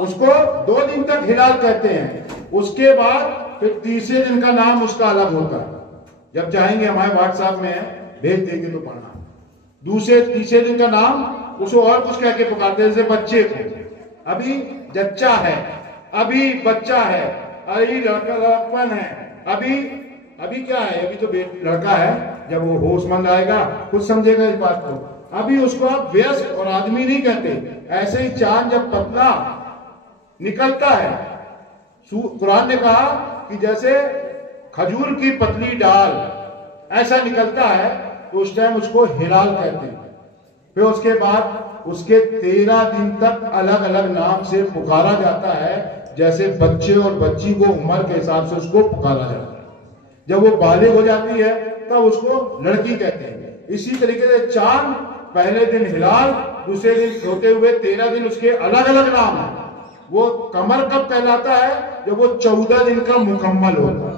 उसको 2 दिन तक हिलाल कहते हैं। उसके बाद फिर तीसरे दिन का नाम उसका अलग होता है। जब चाहेंगे हमारे व्हाट्सएप में है, भेज देंगे तो पढ़ना। तीसरे दिन का नाम उसको और कुछ कह के पुकारते हैं, जैसे बच्चे को अभी जच्चा है, अभी बच्चा है, अभी लड़कापन है, अभी क्या है, अभी तो लड़का है। जब वो होशमंद आएगा खुद समझेगा इस बात को। अभी उसको आप वयस्क और आदमी नहीं कहते। ऐसे ही चांद जब पतला निकलता है, कुरान ने कहा कि जैसे खजूर की पतली डाल ऐसा निकलता है, तो उस टाइम उसको हिलाल कहते हैं। फिर उसके बाद उसके 13 दिन तक अलग अलग नाम से पुकारा जाता है, जैसे बच्चे और बच्ची को उम्र के हिसाब से उसको पुकारा जाता है। जब वो बालिग हो जाती है तब उसको लड़की कहते हैं। इसी तरीके से चांद पहले दिन हिलाल, दूसरे दिन होते हुए 13 दिन उसके अलग अलग नाम है। वो कमर कब कहलाता है? जब वो 14 दिन का मुकम्मल होता है।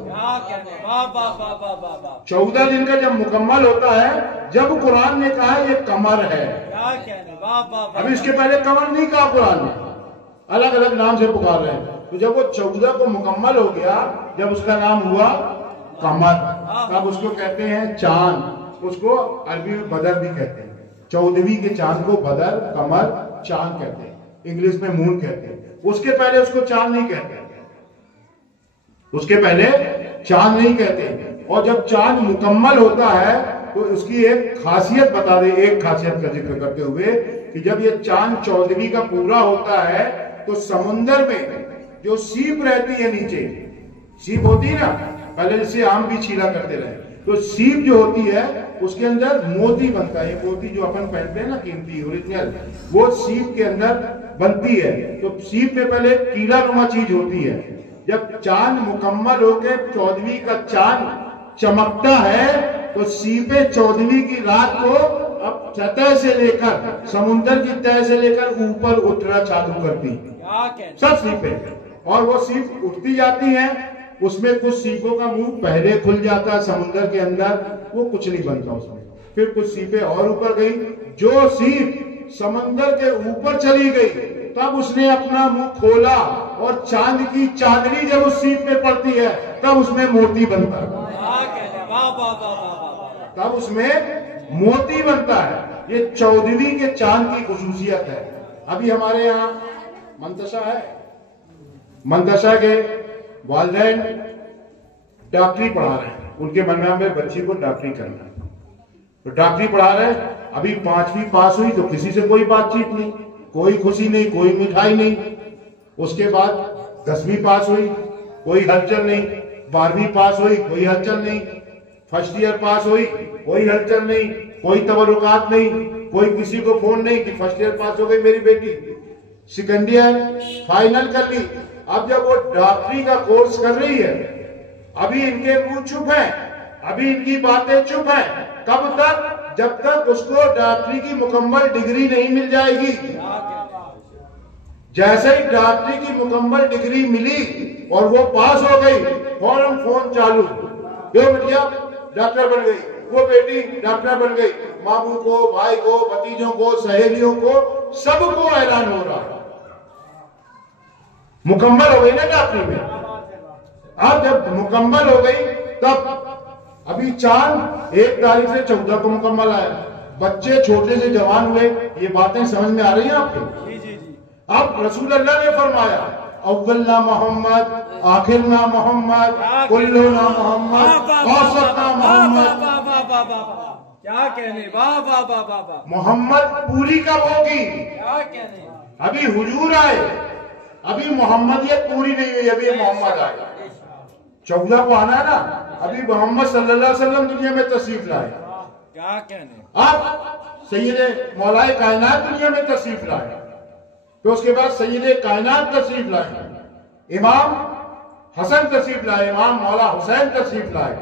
14 दिन का जब मुकम्मल होता है, जब कुरान ने कहा ये कमर है। अभी इसके पहले कमर नहीं कहा कुरान ने, अलग अलग नाम से पुकार रहे हैं। तो जब वो 14 को मुकम्मल हो गया, जब उसका नाम हुआ कमर, तब उसको कहते हैं चांद। उसको अरबी में बदर भी कहते हैं। 14वीं के चांद को बदर, कमर, चांद कहते हैं, इंग्लिश में मून कहते हैं। उसके पहले उसको चांद नहीं कहते, उसके पहले चांद नहीं कहते। और जब चांद मुकम्मल होता है तो उसकी एक खासियत बता दे, एक खासियत का जिक्र करते हुए कि जब ये चांद 14वीं का पूरा होता है तो समुन्द्र में जो सीप रहती है, नीचे सीप होती है ना, पहले जैसे आम भी छीला करते रहे, तो सीप जो होती है उसके अंदर मोती बनता है। ये मोती जो अपन पहनते हैं ना, कीमती ओरिजिनल, वो सीप के अंदर बनती है। तो सीप में पहले कीड़ा नुमा चीज होती है। जब चांद मुकम्मल होकर 14वीं का चांद चमकता है तो सीपे 14वीं की रात को अब सतह से लेकर, समुन्द्र की तह से लेकर ऊपर उठना चालू करती है, सब सीपे। और वो सीप उठती जाती हैं, उसमें कुछ सीपों का मुंह पहले खुल जाता है समुन्द्र के अंदर, वो कुछ नहीं बनता उसमें। फिर कुछ सीपें और ऊपर गई, जो सीप समंदर के ऊपर चली गई तब उसने अपना मुंह खोला और चांद की चांदनी जब उस सीप में पड़ती है तब उसमें मोती बनता है, तब उसमें मोती बनता है। ये 14वीं के चांद की खुसूसियत है। अभी हमारे यहाँ मंतशा है, मंतशा के वालिदैन डॉक्टरी पढ़ा रहे हैं, उनके मन में बच्ची को डॉक्टरी करना है, तो डॉक्टरी पढ़ा रहे हैं। अभी 5वीं पास हुई तो किसी से कोई बातचीत नहीं, कोई खुशी नहीं, कोई मिठाई नहीं। उसके बाद 10वीं पास हुई, कोई हलचल नहीं। 12वीं पास हुई, कोई हलचल नहीं। फर्स्ट ईयर पास हुई, कोई हलचल नहीं, कोई तबरुकात नहीं, कोई किसी को फोन नहीं कि फर्स्ट ईयर पास हो गई मेरी बेटी, सेकेंड ईयर फाइनल कर ली, अब जब वो डॉक्टरी का कोर्स कर रही है, अभी इनके मुंह चुप है, अभी इनकी बातें चुप है। कब तक? जब तक उसको डॉक्टरी की मुकम्मल डिग्री नहीं मिल जाएगी। जैसे ही डॉक्टरी की मुकम्मल डिग्री मिली और वो पास हो गई, फौरन फोन चालू, क्यों बेटिया डॉक्टर बन गई, वो बेटी डॉक्टर बन गई, मामू को, भाई को, भतीजों को, सहेलियों को, सबको ऐलान हो रहा है। मुकम्मल हो गई ना डॉक्टरी में। अब जब मुकम्मल हो गई तब अभी चांद 1 तारीख से 14 को मुकम्मल आया, बच्चे छोटे से जवान हुए, ये बातें समझ में आ रही हैं आपको? अब रसूल अल्लाह ने फरमाया अव्वल ना मोहम्मद, आखिर ना मोहम्मद, कुल्लू ना मोहम्मद, औसत ना मोहम्मद। क्या कहने, वाह वाह वाह वाह वाह। मोहम्मद पूरी कब होगी? क्या कहने, अभी हुजूर आए, अभी मोहम्मदियत पूरी नहीं हुई, अभी मोहम्मद आए। 14 को आना है ना, अभी मोहम्मद सल्लल्लाहु अलैहि वसल्लम दुनिया में तशरीफ लाए। क्या कहने, अब सैयदे मौलाए कायनात दुनिया में तशरीफ लाए, तो उसके बाद सैयदे कायनात तशरीफ लाए, इमाम हसन तशरीफ लाए, इमाम मौला हुसैन तशरीफ लाए,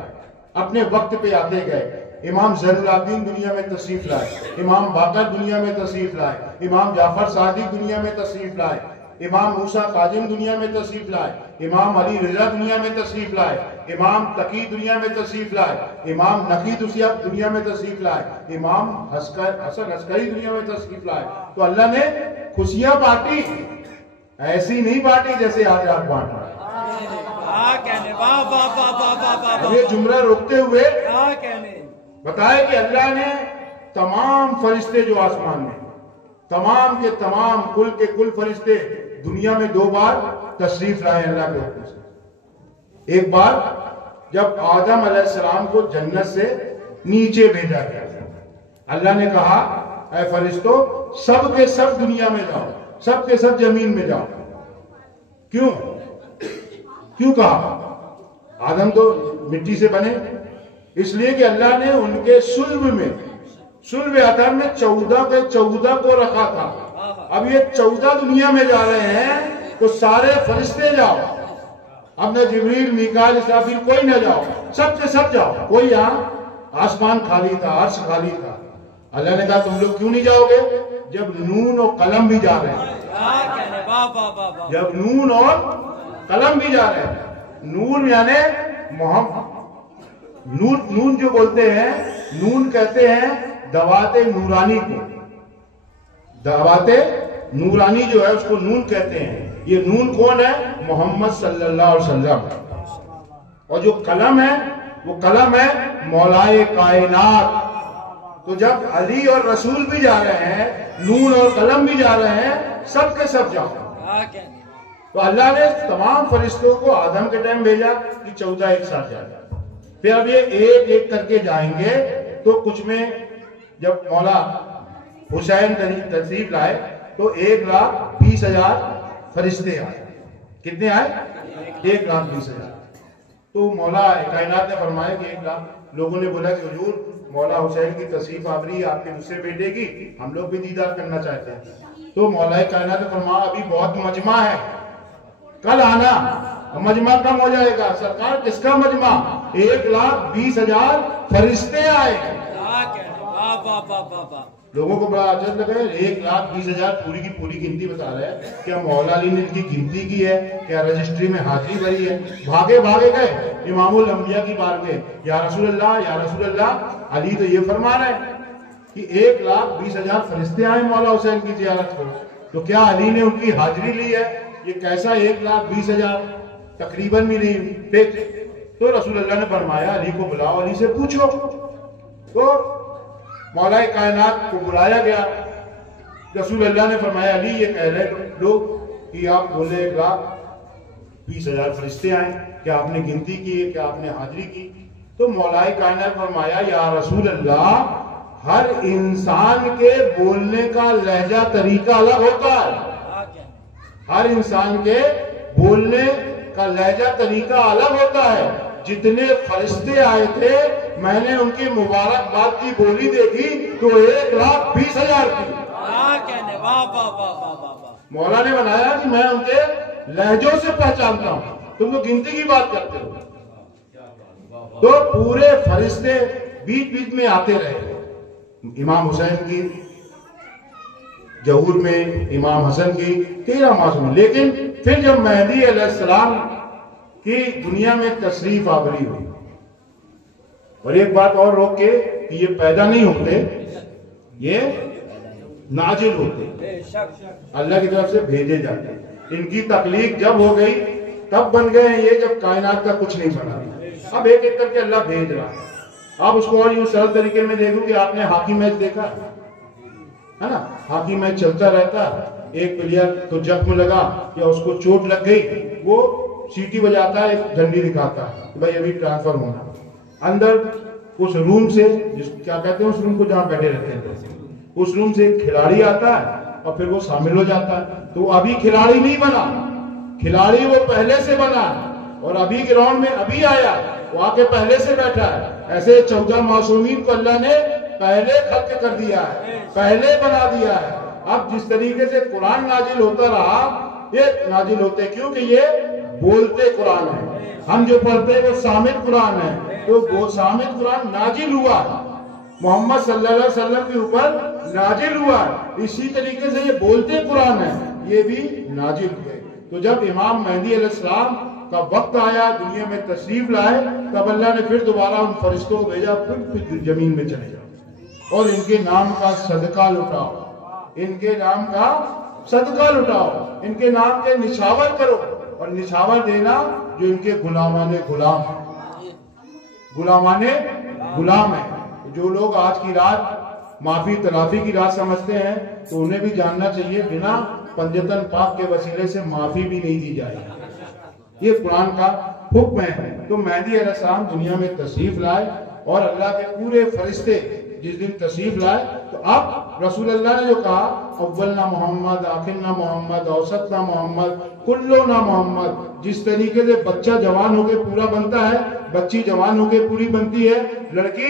अपने वक्त पे आते गए। इमाम ज़ैनुल आबिदीन दुनिया में तशरीफ लाए, इमाम बाकर दुनिया में तशरीफ लाए, इमाम जाफर सादिक दुनिया में तशरीफ लाए, इमाम मूसा काजिम दुनिया में तशरीफ लाए, इमाम अली रिजा दुनिया में तशरीफ लाए, इमाम तकी दुनिया में तशरीफ लाए, इमाम नकी दुनिया में तशरीफ लाए, इमाम हसन अस्करी दुनिया में तशरीफ लाए। तो अल्लाह ने खुशियां बांटी, ऐसी नहीं बांटी जैसे आज आप बांट रहे। ये जुमरा रोकते हुए क्या कहने, बताए कि अल्लाह ने तमाम फरिश्ते जो आसमान में, तमाम के तमाम कुल के कुल फरिश्ते दुनिया में 2 बार तशरीफ लाए अल्लाह के हुक्म से। एक बार जब आदम अलैहिस्सलाम को जन्नत से नीचे भेजा गया, अल्लाह ने कहा ऐ फरिश्तों सब के सब दुनिया में जाओ, सब के सब जमीन में जाओ। क्यों कहा? आदम तो मिट्टी से बने, इसलिए कि अल्लाह ने उनके सुल्ब आदम में 14 के 14 को रखा था। अब ये 14 दुनिया में जा रहे हैं, तो सारे फरिश्ते जाओ, अब न जिब्रील, मीकाईल, इसराफील कोई न जाओ, सब के सब जाओ। कोई यहाँ आसमान खाली था, अर्श खाली था। अल्लाह ने कहा तुम लोग क्यों नहीं जाओगे? जब नून और कलम भी जा रहे हैं, जब नून और कलम भी जा रहे हैं। नून यानी मोहम्मद, नून जो बोलते हैं, नून कहते हैं दवाते नूरानी को, दवाते नूरानी जो है उसको नून कहते हैं। ये नून कौन है? मोहम्मद सल्लल्लाहु अलैहि वसल्लम। और जो कलम है वो कलम है मौलाए कायनात। तो जब अली और रसूल भी जा रहे हैं, नून और कलम भी जा रहे हैं, सब के सब जाओ। तो अल्लाह ने तमाम फरिश्तों को आदम के टाइम भेजा कि 14 एक साथ जाए। फिर अब ये एक एक करके जाएंगे, तो कुछ में जब मौला हुसैन तशरीफ लाए तो 1,20,000 फरिश्ते आए। कितने आए? 1,20,000। तो मौला कायनात ने फरमाया कि 1 लाख। लोगों ने बोला कि हुजूर मौला हुसैन की तशरीफ आवरी आपके दूसरे बेटे की, हम लोग भी दीदार करना चाहते हैं। तो मौला कायनात ने फरमाया अभी बहुत मजमा है, कल आना, मजमा कम हो जाएगा। सरकार किसका मजमा? 1,20,000 फरिश्ते आए। लोगों को बड़ा आश्चर्य लगा, 1,20,000 पूरी की पूरी गिनती बता रहे हैं। क्या मौला अली ने इनकी गिनती की है? क्या रजिस्ट्री में हाजिरी भरी है? भागे गए इमामुल अंबिया की बारगाह, या रसूल अल्लाह, या रसूल अल्लाह। अली तो ये फरमा रहे हैं कि 1,20,000 फरिश्ते आए मौला हुसैन की जियारत को, तो क्या अली ने उनकी हाजिरी ली है? ये कैसा 1,20,000? तकरीबन भी नहीं फिक्स। तो रसूल अल्लाह ने फरमाया अली को बुलाओ, अली से पूछो। तो मौलाए कायनात को बुलाया गया। रसूल अल्लाह ने फरमाया अली ये कह रहे लोग कि आप बोले 1,20,000 फरिश्ते आए, क्या आपने गिनती की है? क्या आपने हाजिरी की? तो मौलाए कायनात फरमाया या रसूल अल्लाह, हर इंसान के बोलने का लहजा तरीका अलग होता है। हर इंसान के बोलने का लहजा तरीका अलग होता है। जितने फरिश्ते आए थे मैंने उनकी मुबारकबाद की बोली देखी तो 1,20,000 की। कहने वाह वाह वाह वाह वाह। मौला ने बनाया कि मैं उनके लहजों से पहचानता हूं, तुम तो गिनती की बात करते हो। तो पूरे फरिश्ते बीच बीच में आते रहे। इमाम हुसैन की जहूर में, इमाम हसन की 13 मासूम। लेकिन फिर जब मेहदी अलैहिस्सलाम की दुनिया में तशरीफ आवरी हुई, और एक बात और रोक के कि ये पैदा नहीं होते, ये नाजिल होते, अल्लाह की तरफ से भेजे जाते। इनकी तकलीफ जब हो गई तब बन गए हैं ये, जब कायनात का कुछ नहीं बना। अब एक एक करके अल्लाह भेज रहा है। आप उसको और यूं सरल तरीके में देखो कि आपने हॉकी मैच देखा है ना, हॉकी मैच चलता रहता, एक प्लेयर तो जख्म लगा या उसको चोट लग गई, वो सीटी बजाता है, एक झंडी दिखाता है कि भाई अभी ट्रांसफर होना। अंदर उस रूम से, क्या कहते हैं उस रूम को जहां बैठे रहते हैं, उस रूम से खिलाड़ी आता है और फिर वो शामिल हो जाता है। तो अभी खिलाड़ी नहीं बना, खिलाड़ी वो पहले से बना, और अभी ग्राउंड में अभी आया, वो आके पहले से बैठा है। ऐसे 14 मासूमीन को अल्लाह ने पहले खल्क कर दिया है, पहले बना दिया है। अब जिस तरीके से कुरान नाजिल होता रहा, ये नाजिल होते, क्योंकि ये बोलते कुरान है, हम जो पढ़ते हैं वो सामित कुरान है, तो वो सामित कुरान नाजिल हुआ मोहम्मद सल्लल्लाहु अलैहि वसल्लम के ऊपर नाजिल हुआ। इसी तरीके से ये बोलते कुरान है, ये भी नाजिल हुए। तो जब इमाम मेहदी अलैहिस्सलाम का वक्त आया, दुनिया में तशरीफ लाए, तब अल्लाह ने फिर दोबारा उन फरिश्तों को भेजा, फिर जमीन में चले जाओ और इनके नाम का सदका लुटाओ, इनके नाम का सदका लुटाओ, इनके नाम के निछावर करो। और निछावर देना जो इनके गुलामाने गुलाम है। जो लोग आज की रात माफी तलाफी की रात समझते हैं, तो उन्हें भी जानना चाहिए बिना पंजतन पाक के वसीले से माफी भी नहीं दी जाएगी। ये कुरान का हुक्म है। तो मेहदी अलैहिस्सलाम दुनिया में तशरीफ लाए और अल्लाह के पूरे फरिश्ते जिस दिन तशरीफ लाए, तो अब रसूल अल्लाह ने जो कहा, अव्वल ना मोहम्मद, आखिर ना मोहम्मद, औसत ना मोहम्मद, कुल्लो ना मोहम्मद। जिस तरीके से बच्चा जवान होके पूरा बनता है, बच्ची जवान होके पूरी बनती है, लड़की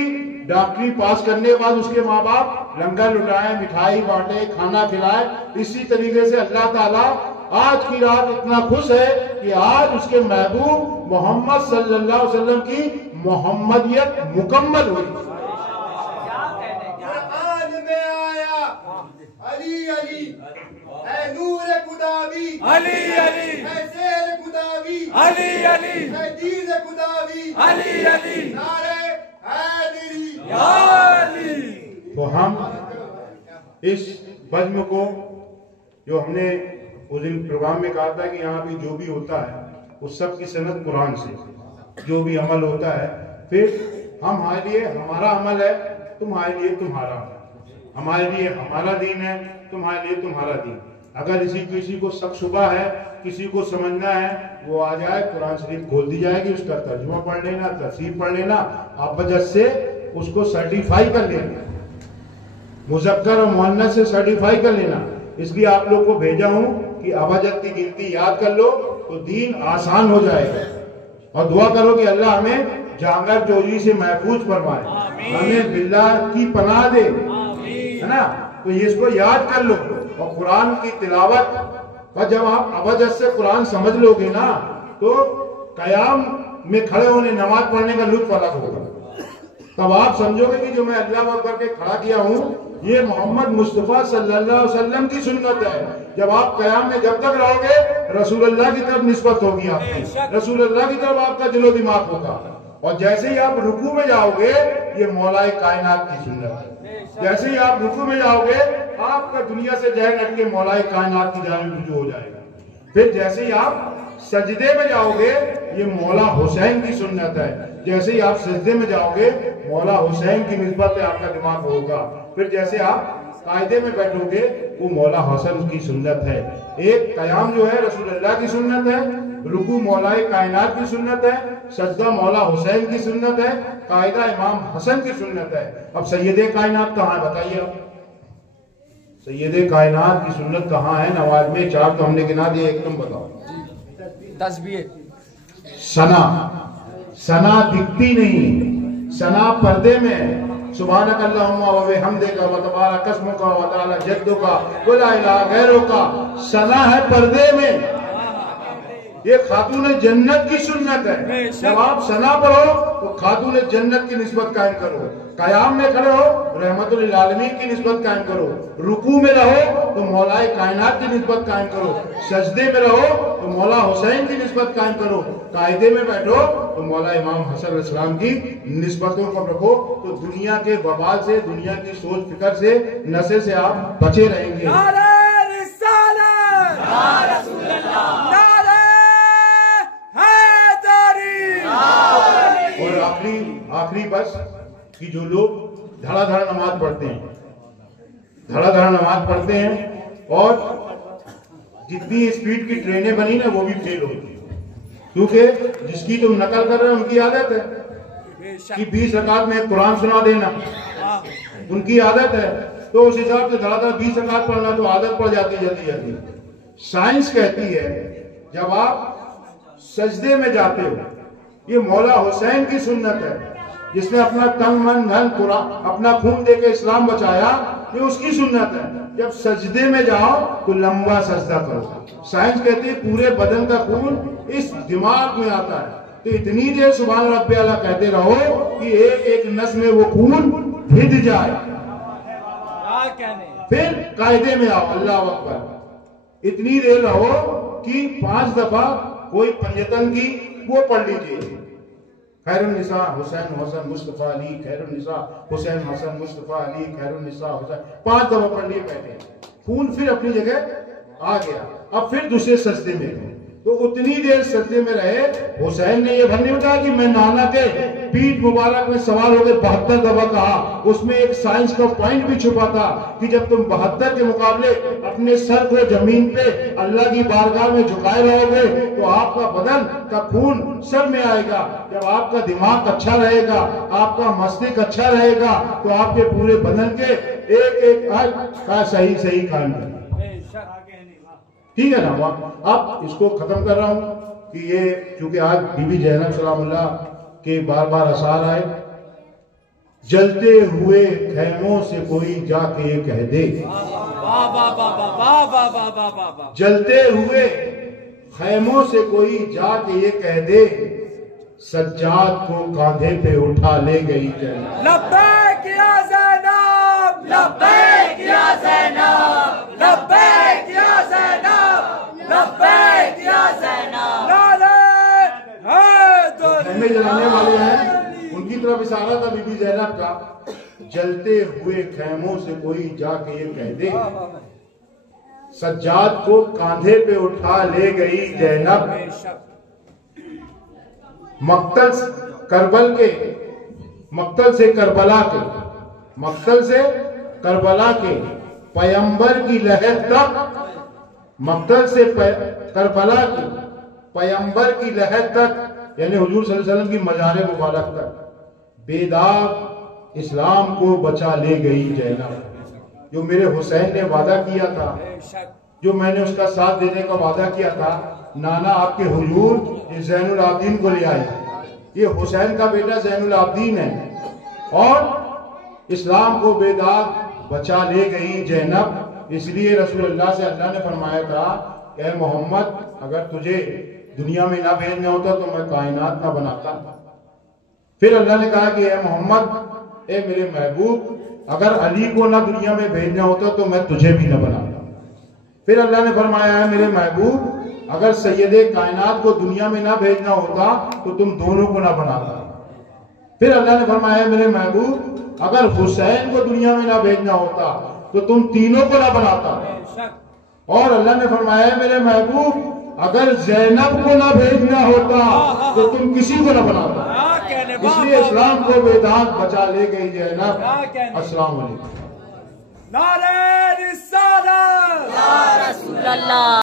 डॉक्टरी पास करने के बाद उसके माँ बाप लंगर लुटाए, मिठाई बांटे, खाना खिलाए, इसी तरीके से अल्लाह ताला आज की रात इतना खुश है कि आज उसके महबूब मोहम्मद सल्लल्लाहु अलैहि वसल्लम की मोहम्मदियत मुकम्मल हुई। अली अली है नूर खुदावी, अली अली है शेर खुदावी, अली अली है दीन खुदावी, अली अली नारे हैदरी या अली। तो हम इस बज़्म को, जो हमने उस दिन प्रोग्राम में कहा था कि यहाँ भी जो भी होता है उस सब की सनद कुरान से, जो भी अमल होता है, फिर हमारे लिए हमारा अमल है, तुम्हारे लिए तुम्हारा, हमारे लिए हमारा दीन है, तुम्हारे लिए तुम्हारा दीन। अगर किसी को शक शुबा है, किसी को समझना है, वो आ जाए, कुरान शरीफ खोल दी जाएगी, उसका तर्जुमा पढ़ लेना, तफसीर पढ़ लेना, आप वजह से उसको सर्टिफाई कर लेना, मुज़क्कर और मुअन्नस से सर्टिफाई कर लेना। इसलिए आप लोग को भेजा हूं कि अबजद की गिनती याद कर लो तो दीन आसान हो जाएगा। और दुआ करो कि अल्लाह हमें जांगर चोरी से महफूज फरमाए, हमें बिल्लाह की पनाह दे, है ना। तो ये इसको याद कर लो। और कुरान की तिलावत, और जब आप अबजद से कुरान समझ लोगे ना, तो कयाम में खड़े होने, नमाज पढ़ने का लुत्फ अलग होगा। तब आप समझोगे कि जो मैं अल्लाह अकबर के खड़ा किया हूँ, ये मोहम्मद मुस्तफ़ा सल्लल्लाहु अलैहि वसल्लम की सुन्नत है। जब आप कयाम में जब तक रहोगे, रसूल अल्लाह की तरफ निस्बत होगी आपकी, रसूल अल्लाह की तरफ आपका दिलो दिमाग होगा। और जैसे ही आप रुकू में जाओगे, ये मौलाए कायनात की सुन्नत है। जैसे ही आप रुकू में जाओगे, आपका दुनिया से जहन हट के मौलाए कायनात की जानिब रुजू हो जाएगा। फिर जैसे ही आप सजदे में जाओगे, ये मौला हुसैन की सुन्नत है। जैसे ही आप सजदे में जाओगे, मौला हुसैन की निस्बत आपका दिमाग होगा। फिर जैसे आप कायदे में बैठोगे, वो मौला हसन की सुन्नत है। एक कयाम जो है रसूल अल्लाह की सुन्नत है, रुकू मौलाए कायनात की सुन्नत है, सजदा मौला हुसैन की सुन्नत है, कायदा इमाम हसन की सुन्नत है। अब सैयदे कायनात कहाँ है बताइए आप? सैयदे कायनात की सुन्नत कहाँ है? नवाज में 4 तो हमने गिना दिए, एकदम बताओ। 10 भी है। सना सना दिखती नहीं, सना पर्दे में है। सुभानक अल्लाहुम्मा व बिहम्दिका व तबारक अस्मुका व तआला जद्दुका व ला इलाहा गैरुका। सना है पर्दे में। ये खातून जन्नत की सुन्नत है। जब आप सना पढ़ो तो खातून जन्नत की निस्बत कायम करो। कयाम में खड़े हो रहमतुल लिल आलमीन की निस्बत कायम करो। रुकू में रहो तो मौलाए कायनात की निस्बत कायम करो। सजदे में रहो तो मौला हुसैन की निस्बत कायम करो। कायदे में बैठो तो मौला इमाम हसन अलैहिस्सलाम की निस्बतों को रखो। तो दुनिया के वबाल से, दुनिया की सोच फिक्र से, नशे से आप बचे रहेंगे। और आखिरी बस कि जो लोग धड़ाधड़ नमाज पढ़ते हैं, धड़ाधड़ नमाज पढ़ते हैं और जितनी स्पीड की ट्रेनें बनी ना वो भी फेल होती है, क्योंकि जिसकी तुम नकल कर रहे हो उनकी आदत है कि 20 रकात में कुरान सुना देना, उनकी आदत है। तो उस हिसाब से धड़ाधड़ 20 रकात पढ़ना तो आदत पड़ जाती है जल्दी जल्दी। साइंस कहती है जब आप सजदे में जाते हो, ये मौला हुसैन की सुन्नत है जिसने अपना तन मन धन पूरा अपना खून देके इस्लाम बचाया, ये उसकी सुन्नत है। जब सजदे में जाओ तो लंबा सजदा करो। साइंस कहती है पूरे बदन का खून इस दिमाग में आता है, तो इतनी देर सुभान रब्बे आला कहते रहो कि एक एक नस में वो खून भिद जाए। फिर कायदे में आओ, अल्लाह अकबर। इतनी देर रहो कि 5 दफा कोई पंजतन की वो पढ़ लीजिए, खैरुन्निसा हुसैन हसन मुस्तफा अली, खैरुन्निसा हुसैन हसन मुस्तफा अली, खैरुन्निसा हुसैन, 5 दफा पढ़ लिए बैठे। खून फिर अपनी जगह आ गया। अब फिर दूसरे सजदे में तो उतनी देर सजदे में रहे। हुसैन ने यह भरने बताया कि मैं नाना के पीठ मुबारक में सवार होकर 72 दफा कहा। उसमें एक साइंस का पॉइंट भी छुपा था कि जब तुम 72 के मुकाबले अपने सर को जमीन पे अल्लाह की बारगाह में झुकाए रहोगे तो आपका बदन का खून सर में आएगा। जब आपका दिमाग अच्छा रहेगा, आपका मस्तिष्क अच्छा रहेगा तो आपके पूरे बदन के एक एक अंग का सही काम करेगा। ठीक है ना। अब इसको खत्म कर रहा हूं कि ये चूंकि आज बीबी जैनब सलामुल्लाह के बार बार असार आए, जलते हुए खैमों से कोई जाके ये कह दे, जलते हुए खैमों से कोई जाके ये कह दे, सज्जाद को कांधे पे उठा ले गई जैनब। लब्बैक या ज़ैनब, लब्बैक या ज़ैनब, लब्बैक या ज़ैनब, लब्बैक या ज़ैनब। खैमे जलाने वाले हैं, उनकी तरफ इशारा था बीबी जैनब का। जलते हुए खैमों से कोई जाके ये कह दे, सज्जाद को कांधे पे उठा ले गई जैनब। मक्तल करबल के, मक्तल से करबला के, मक्तल से करबला के पैगंबर की लहर तक, मक्तल से करबला की पैगंबर की लहर तक, यानी हुजूर सल्लल्लाहु अलैहि वसल्लम की मज़ार मुबारक तक बेदाग इस्लाम को बचा ले गई जैनब। जो मेरे हुसैन ने वादा किया था, जो मैंने उसका साथ देने का वादा किया था, नाना आपके हुजूर ज़ैनुल आबिदीन को ले आए। ये हुसैन का बेटा ज़ैनुल आबिदीन है और इस्लाम को बेदाग बचा ले गई जैनब। इसलिए रसूलुल्लाह से अल्लाह ने फरमाया था, ए मोहम्मद अगर तुझे दुनिया में ना भेजना होता तो मैं कायनात ना बनाता। फिर अल्लाह ने कहा कि ए मोहम्मद, ए मेरे महबूब, अगर अली को ना दुनिया में भेजना होता तो मैं तुझे भी ना बनाता। फिर अल्लाह ने फरमाया है मेरे महबूब, अगर सैयदे कायनात को दुनिया में ना भेजना होता तो तुम दोनों को ना बनाता। फिर अल्लाह ने फरमाया मेरे महबूब, अगर हुसैन को दुनिया में ना भेजना होता तो तुम तीनों को ना बनाता। और अल्लाह ने फरमाया मेरे महबूब, अगर जैनब को ना भेजना होता तो तुम किसी को ना बनाता। इसलिए इस्लाम को बेदाग बचा ले गई जैनब। अस्सलाम वालेकुम। नारे रिसालत या रसूल अल्लाह।